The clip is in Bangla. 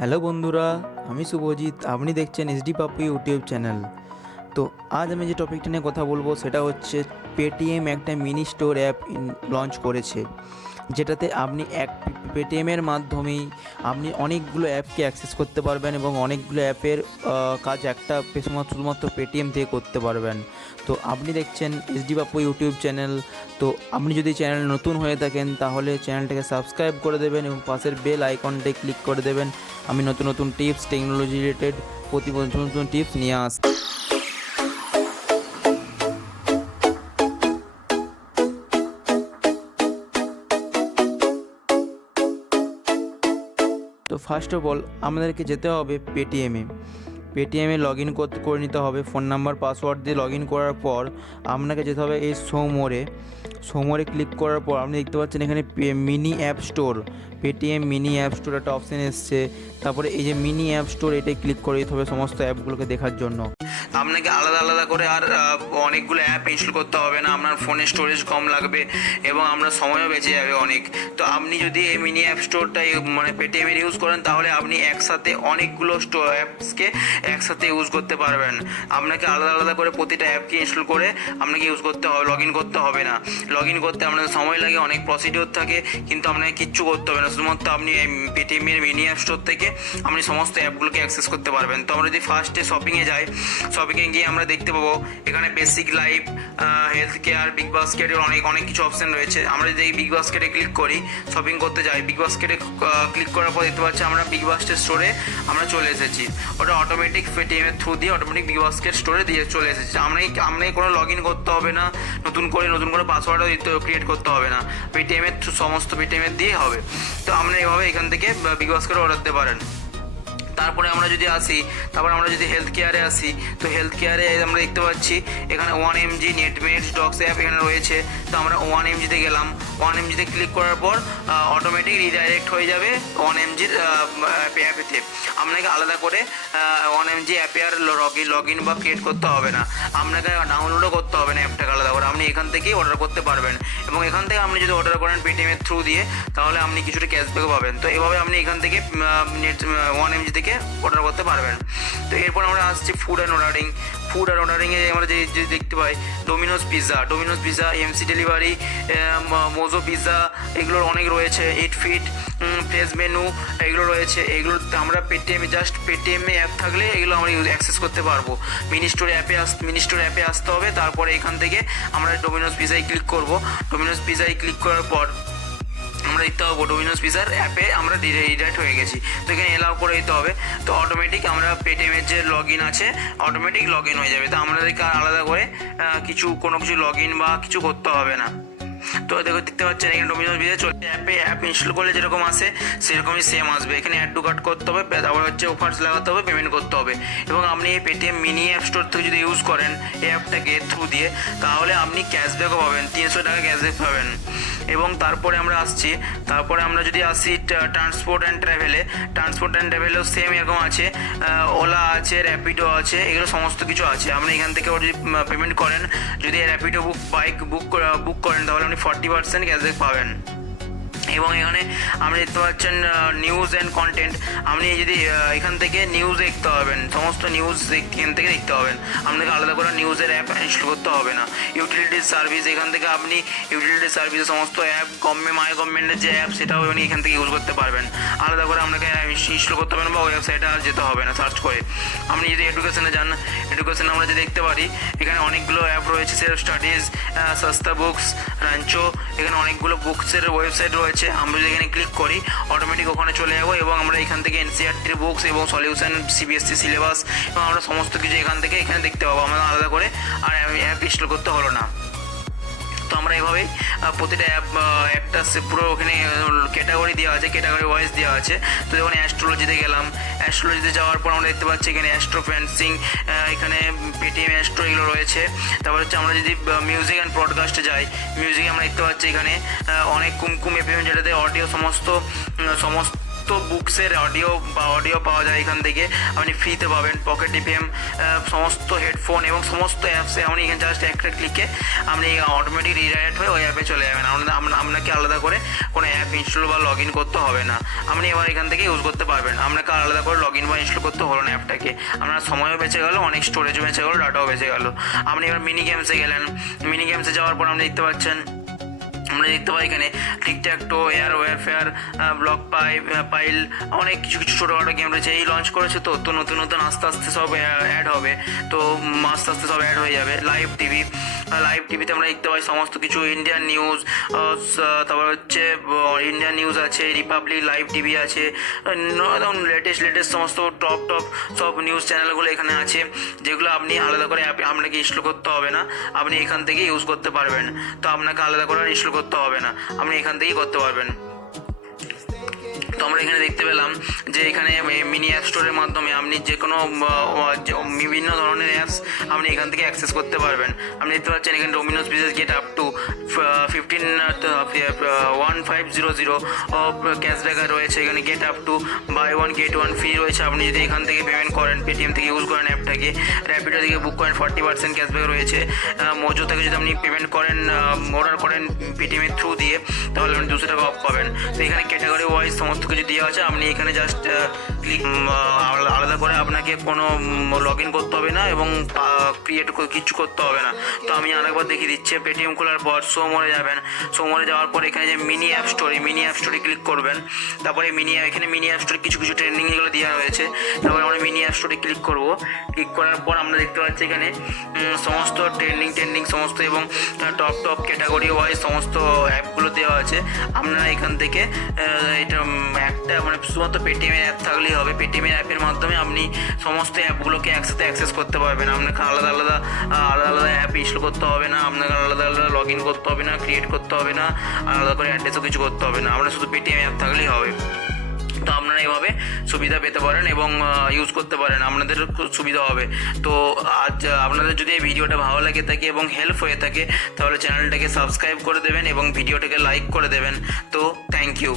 হ্যালো বন্ধুরা, আমি শুভজিৎ। আপনি দেখছেন এসডি পাপু ইউটিউব চ্যানেল। তো আজ আমি যে টপিকটা নিয়ে কথা বলবো সেটা হচ্ছে পেটিএম একটা মিনি স্টোর অ্যাপ লঞ্চ করেছে, যেটাতে আপনি পেটিএমের মাধ্যমেই আপনি অনেকগুলো অ্যাপকে অ্যাক্সেস করতে পারবেন এবং অনেকগুলো অ্যাপের কাজ শুধুমাত্র পেটিএম থেকে করতে পারবেন। তো আপনি দেখছেন এসডি পাপু ইউটিউব চ্যানেল। তো আপনি যদি চ্যানেল নতুন হয়ে থাকেন তাহলে চ্যানেলটাকে সাবস্ক্রাইব করে দেবেন এবং পাশের বেল আইকনটায় ক্লিক করে দেবেন। আমি নতুন নতুন টিপস, টেকনোলজি রিলেটেড নতুন নতুন টিপস নিয়ে আসি। তো ফার্স্ট অফ অল আমাদেরকে যেতে হবে পেটিএমে লগ ইন করে নিতে হবে। ফোন নাম্বার, পাসওয়ার্ড দিয়ে লগ ইন করার পর আপনাকে যেতে হবে এই সোমোরে ক্লিক করার পর আপনি দেখতে পাচ্ছেন এখানে mini app store, Paytm mini app store একটা অপশান এসছে। তারপরে এই যে মিনি অ্যাপ স্টোর, এটাই ক্লিক করে দিতে হবে সমস্ত অ্যাপগুলোকে দেখার জন্য। আপনাকে আলাদা আলাদা করে আর অনেকগুলো অ্যাপ ইনস্টল করতে হবে না। আপনার ফোনে স্টোরেজ কম লাগবে এবং আপনার সময়ও বেঁচে যাবে অনেক। তো আপনি যদি এই মিনি অ্যাপ স্টোরটাই পেটিএমের ইউজ করেন তাহলে আপনি একসাথে অনেকগুলো অ্যাপসকে একসাথে ইউজ করতে পারবেন। আপনাকে আলাদা আলাদা করে প্রতিটা অ্যাপকে ইনস্টল করে আপনাকে ইউজ করতে হবে, লগ ইন করতে হবে না। লগ ইন করতে আপনাদের সময় লাগে, অনেক প্রসিডিওর থাকে, কিন্তু আপনাকে কিচ্ছু করতে হবে না। শুধুমাত্র আপনি এই পেটিএমের মিনি অ্যাপ স্টোর থেকে আপনি সমস্ত অ্যাপগুলোকে অ্যাক্সেস করতে পারবেন। তো আমরা যদি ফার্স্টে শপিংয়ে যাই, শপিংয়ে গিয়ে আমরা দেখতে পাবো এখানে basic life, health care, big বাস্কেটের অনেক কিছু অপশান রয়েছে। আমরা যদি এই বিগ বাস্কেটে ক্লিক করি, শপিং করতে যাই, বিগ বাস্কেটে ক্লিক করার পর দেখতে পাচ্ছি আমরা বিগ বাস্কেট স্টোরে আমরা চলে এসেছি। ওটা অটোমেটিক পেটিএমের থ্রু দিয়ে অটোমেটিক বিগ বাস্কেট স্টোরে দিয়ে চলে এসেছি। আপনাকে কোনো লগ ইন করতে হবে না, নতুন করে পাসওয়ার্ডও ক্রিয়েট করতে হবে না। পেটিএমের সমস্ত পেটিএমের দিয়ে হবে। তো আমরা এভাবে এখান থেকে বিগ বাস্কেটে অর্ডার দিতে পারেন। তারপরে আমরা যদি হেলথ কেয়ারে আসি, তো হেলথ কেয়ারে আমরা দেখতে পাচ্ছি এখানে 1mg নেটমেটস ডক্স অ্যাপ এখানে রয়েছে। তো আমরা 1mgতে গেলাম, 1mgতে ক্লিক করার পর অটোমেটিক রিডাইরেক্ট হয়ে যাবে 1mgর অ্যাপেতে। আপনাকে আলাদা করে 1mg অ্যাপে আর লগ ইন বা ক্রিয়েট করতে হবে না, আপনাকে ডাউনলোডও করতে হবে না অ্যাপটাকে আলাদা করে। আপনি এখান থেকেই অর্ডার করতে পারবেন এবং এখান থেকে আপনি যদি অর্ডার করেন পেটিএমের থ্রু দিয়ে তাহলে আপনি কিছুটা ক্যাশব্যাকও পাবেন। তো এভাবে আপনি এখান থেকে 1mg থেকে অর্ডার করতে পারবেন। তো এরপর আমরা আসছি ফুড অ্যান্ড অর্ডারিংয়ে আমরা যে দেখতে পাই Domino's pizza, MC delivery, Mojo pizza, এগুলোর অনেক রয়েছে। ইট ফিট, ফ্রেশ মেনু, এগুলো রয়েছে। এগুলো আমরা পেটিএমে অ্যাপ থাকলে এগুলো আমরা অ্যাক্সেস করতে পারবো। মিনি স্টোর অ্যাপে আসতে হবে। তারপরে এখান থেকে আমরা ডোমিনোজ পিৎজায় ক্লিক করব। ডোমিনোজ পিৎজায় ক্লিক করার পর আমরা দেখতে পাবো ডোমিনোজ পিৎজার অ্যাপে আমরা রিডাইরেক্ট হয়ে গেছি। তো এখানে এলাও করে দিতে হবে। তো অটোমেটিক আমরা পেটিএমের যে লগ ইন আছে অটোমেটিক লগ ইন হয়ে যাবে। তো আমাদেরকে আলাদা করে কোনো কিছু লগ ইন বা কিছু করতে হবে না। তো দেখতে পাচ্ছেন এখানে ডোমিনোজ পিৎজা চলে অ্যাপ ইনস্টল করলে যেরকম আসে সেরকমই সেম আসবে। এখানে অ্যাড টু কার্ট করতে হবে, তারপর হচ্ছে অফার্স লাগাতে হবে, পেমেন্ট করতে হবে। এবং আপনি এই পেটিএম মিনি অ্যাপ স্টোর থেকে যদি ইউজ করেন এই অ্যাপটাকে থ্রু দিয়ে তাহলে আপনি ক্যাশব্যাকও পাবেন, 300 টাকা ক্যাশব্যাক পাবেন। এবং তারপরে আমরা যদি আসি ট্রান্সপোর্ট অ্যান্ড ট্রাভেলেও সেম এরকম আছে। ওলা আছে, র্যাপিডো আছে, এগুলো সমস্ত কিছু আছে। আপনি এখান থেকে যদি পেমেন্ট করেন, যদি র্যাপিডো বাইক বুক করেন তাহলে আপনি 40% ক্যাশব্যাক পাবেন। এবং এখানে আপনি দেখতে পাচ্ছেন নিউজ অ্যান্ড কন্টেন্ট। আপনি যদি এখান থেকে নিউজ দেখতে পাবেন, সমস্ত নিউজ এখান থেকে দেখতে পাবেন। আপনাকে আলাদা করে নিউজের অ্যাপ ইনস্টল করতে হবে না। ইউটিলিটিস সার্ভিস, এখান থেকে আপনি ইউটিলিটিস সার্ভিসের সমস্ত অ্যাপ, মাই গভর্নমেন্টের যে অ্যাপ সেটাও আপনি এখান থেকে ইউজ করতে পারবেন। আলাদা করে আপনাকে ইনস্টল করতে পারবেন বা ওয়েবসাইটে আর যেতে হবে না সার্চ করে। আপনি যদি এডুকেশনে যান, এডুকেশনে আমরা যে দেখতে পারি এখানে অনেকগুলো অ্যাপ রয়েছে। সেলফ স্টাডিজ, সস্তা বুকস, রাঞ্চো, এখানে অনেকগুলো বুকসের ওয়েবসাইট রয়েছে। আমরা যদি এখানে ক্লিক করি অটোমেটিক ওখানে চলে যাবো এবং আমরা এখান থেকে এনসিইআরটির বুকস এবং সলিউশন, সিবিএসসি সিলেবাস এবং আমরা সমস্ত কিছু এখানে দেখতে পাবো। আমরা আলাদা করে আর অ্যাপ ইনস্টল করতে হলো না। তো আমরা এভাবেই প্রতিটা একটা পুরো ওখানে ক্যাটাগরি দেওয়া আছে, ক্যাটাগরি ওয়াইজ দেওয়া আছে। তো যখন অ্যাস্ট্রোলজিতে গেলাম, অ্যাস্ট্রোলজিতে যাওয়ার পর আমরা দেখতে পাচ্ছি এখানে অ্যাস্ট্রো ফ্যান্সিং, এখানে পেটিএম অ্যাস্ট্রো এগুলো রয়েছে। তারপর হচ্ছে আমরা যদি মিউজিক অ্যান্ড ব্রডকাস্টে যাই, মিউজিকে আমরা দেখতে পাচ্ছি এখানে অনেক কুমকুম এফএম, যেটাতে অডিও সমস্ত সমস্ত বুকসের অডিও পাওয়া যায় এখান থেকে, আপনি ফ্রিতে পাবেন। পকেট এফএম, সমস্ত হেডফোন এবং সমস্ত অ্যাপসে আপনি এখানে জাস্ট একটা ক্লিকে আপনি অটোমেটিক রিডাইরেক্ট হয়ে ওই অ্যাপে চলে যাবেন। আপনাকে আলাদা করে কোনো অ্যাপ ইনস্টল বা লগ ইন করতে হবে না, আপনি এবার এখান থেকে ইউজ করতে পারবেন। আপনাকে আলাদা করে লগ ইন বা ইনস্টল করতে হলো না অ্যাপটাকে, আপনার সময়ও বেঁচে গেল, অনেক স্টোরেজও বেঁচে গেলো, ডাটাও বেঁচে গেল। আপনি এবার মিনি গেমসে গেলেন, মিনি গেমসে যাওয়ার পর আপনি দেখতে পাচ্ছেন, আমরা দেখতে পাই এখানে টিকট্যাকটো, এয়ার ওয়ারফেয়ার, ব্লক পাইল, অনেক কিছু ছোটোখাটো গেম রয়েছে। এই লঞ্চ করেছে তো নতুন আস্তে আস্তে সব অ্যাড হবে, তো আস্তে আস্তে সব অ্যাড হয়ে যাবে। লাইভ টিভিতে আমরা দেখতে পাই সমস্ত কিছু, ইন্ডিয়ান নিউজ, তারপর হচ্ছে ইন্ডিয়ান নিউজ আছে, রিপাবলিক লাইভ টিভি আছে, লেটেস্ট সমস্ত টপ সব নিউজ চ্যানেলগুলো এখানে আছে, যেগুলো আপনি আলাদা করে আপনাকে ইনস্টল করতে হবে না, আপনি এখান থেকে ইউজ করতে পারবেন। তো আপনাকে আলাদা করে ইনস্টল করতে হবে না, আপনি এখান থেকেই করতে পারবেন। তো আমরা এখানে দেখতে পেলাম যে এখানে মিনি অ্যাপ স্টোরের মাধ্যমে আপনি যে কোনো বিভিন্ন ধরনের অ্যাপস আপনি এখান থেকে অ্যাক্সেস করতে পারবেন। আপনি দেখতে পাচ্ছেন এখানে Domino's pizzas get up to 1500 cashback রয়েছে, এখানে get up to buy one get one free রয়েছে। আপনি যদি এখান থেকে পেমেন্ট করেন, পেটিএম থেকে ইউজ করেন অ্যাপটাকে, র্যাপিডো থেকে বুক করেন 40% ক্যাশব্যাক রয়েছে। মোজো থেকে যদি আপনি পেমেন্ট করেন, অর্ডার করেন পেটিএমের থ্রু দিয়ে, তাহলে আপনি 200 টাকা অফ পাবেন। তো এখানে ক্যাটাগরি ওয়াইজ সমস্ত কিছু দেওয়া আছে, আপনি এখানে জাস্ট ক্লিক, আলাদা করে আপনাকে কোনো লগ ইন করতে হবে না এবং ক্রিয়েট কিছু করতে হবে না। তো আমি আরেকবার দেখিয়ে দিচ্ছি, পেটিএম খোলার পর মোড়ে যাবেন, মোড়ে যাওয়ার পর এখানে যে mini app store, mini app স্টোরে ক্লিক করবেন। তারপরে এখানে মিনি অ্যাপ স্টোরে কিছু ট্রেন্ডিং যেগুলো দেওয়া রয়েছে, তারপরে আমরা মিনি অ্যাপ স্টোরে ক্লিক করবো। ক্লিক করার পর আমরা দেখতে পাচ্ছি এখানে সমস্ত ট্রেন্ডিং সমস্ত এবং টপ ক্যাটাগরি ওয়াইজ সমস্ত অ্যাপগুলো দেওয়া আছে। আপনারা এখান থেকে এটা একটা শুধুমাত্র পেটিএমের অ্যাপ থাকলেই হবে, পেটিএমের অ্যাপের মাধ্যমে আপনি সমস্ত অ্যাপগুলোকে একসাথে অ্যাক্সেস করতে পারবেন। আপনাকে আলাদা অ্যাপ ইনস্টল করতে হবে না, আপনাকে আলাদা লগ ইন করতে হবে না, ক্রিয়েট করতে হবে না, আলাদা করে অ্যাড্রেসও কিছু করতে হবে না, আপনার শুধু পেটিএম অ্যাপ থাকলেই হবে। তো আপনারা এইভাবে সুবিধা পেতে পারেন এবং ইউজ করতে পারেন, আপনাদের সুবিধা হবে। তো আজ আপনাদের যদি এই ভিডিওটা ভালো লাগে থাকে এবং হেল্প হয়ে থাকে, তাহলে চ্যানেলটাকে সাবস্ক্রাইব করে দেবেন এবং ভিডিওটাকে লাইক করে দেবেন। তো থ্যাংক ইউ।